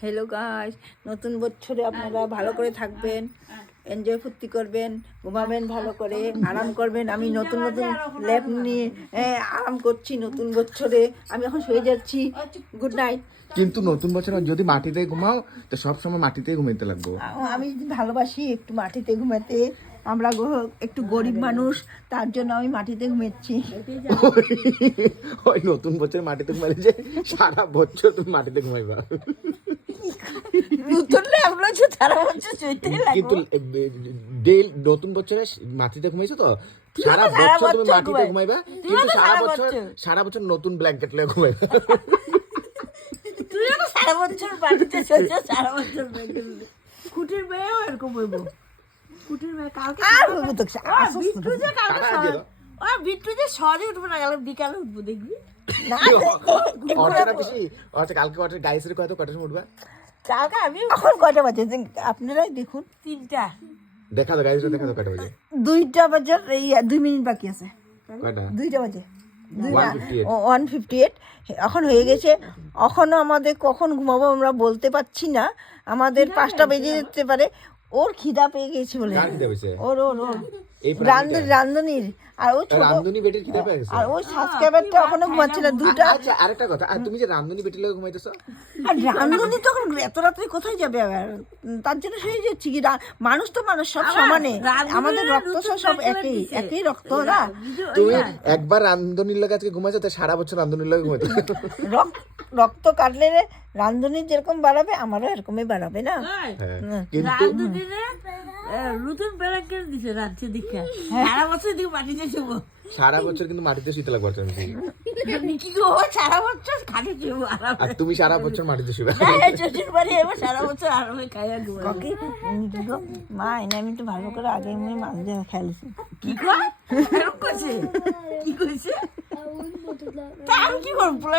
Hello guys, নতুন বছরে আপনারা ভালো করে থাকবেন, এনজয় ফুর্তি করবেন, ঘুমাবেন ভালো করে, আরাম করবেন। আমি নতুন নতুন ল্যাপ নিয়ে আরাম করছি নতুন বছরে। আমি এখন শুয়ে যাচ্ছি। Good night. কিন্তু নতুন বছর যদি মাটিতে ঘুমাও তো সবসময় মাটিতেই ঘুমাইতে লাগবো। আমি ভালোবাসি একটু মাটিতে ঘুমাতে। আমরা একটু গরিব মানুষ, তার জন্য আমি মাটিতে ঘুমাচ্ছি। ওই নতুন বছর মাটিতে ঘুমাইলে যে সারা বছর তুমি মাটিতে ঘুমাইবা। কিন্তু নতুন বছরে মাটিতে ঘুমাইছো তো সারা বছর তুমি মাটিতে ঘুমাইবা, কিন্তু সারা বছর নতুন ব্ল্যাঙ্কেট লয়ে ঘুমাইবা। সারা বছর খুঁটির মেয়েও এরকম হইব। খুঁটির মেয়ে কালকে বিট্টু যে সহজে উঠবো না, গেল বিকালে উঠবো দেখবি। কালকে গাড়ি কত কটার সময় উঠবা? কালকে আমি এখন কয়টা বাজে আপনারাই দেখুন। 3টা দেখা দাও, গাড়িটা দেখা দাও কয়টা বাজে। 2টা বাজে 2 মিনিট বাকি আছে। কয়টা? 2টা বাজে 1:58 এখন হয়ে গেছে। এখনো আমাদের কখন ঘুমাবো আমরা বলতে পারছি না। আমাদের 5টা বেজে যেতে পারে। ওর খিদা পেয়ে গেছে বলে। ওর রান্ধনির আর ওই রান্ধনি বেটির খিদা পেয়ে গেছে। আর ওই সাবস্ক্রাইবারটা এখনো ঘুমাচ্ছে না। 2টা। আচ্ছা আরেকটা কথা, আর তুমি যে রান্ধনি বেটির লগে ঘুমাইতেছো, আর রান্ধনি তখন এত রাত্রে কোথায় যাবে? আবার তার জন্য শুয়ে যাচ্ছি কি। মানুষ তো মানুষ, সব সমানে। আমাদের রক্ত সব একই রক্ত না। তুমি একবার রান্ধনির লগে আজকে ঘুমাইছো তো সারা বছর রান্ধনির লগে ঘুমাইতে। রক্ত কাটলে রান্ধনি যেরকম বাড়াবে আমারও এরকমই বাড়াবে না। কিন্তু নতুন ব্ল্যাঙ্কেট দিছে রাত্রে দীক্ষা। সারা বছর দিকে মাটিতে শুবো। সারা বছর কিন্তু মাটিতে শুতে লাগবে। কি গো, সারা বছর খালি শুবো। আর তুমি সারা বছর মাটিতে শুবে। শ্বশুর বাড়ি এবার সারা বছর আরামে খাইয়া ঘুমাবো। মা এনে আমি তো ভালো করে আগে মাছ দিয়ে খেলছি। কি কইছে? কি কইছে? আমি কি করবো?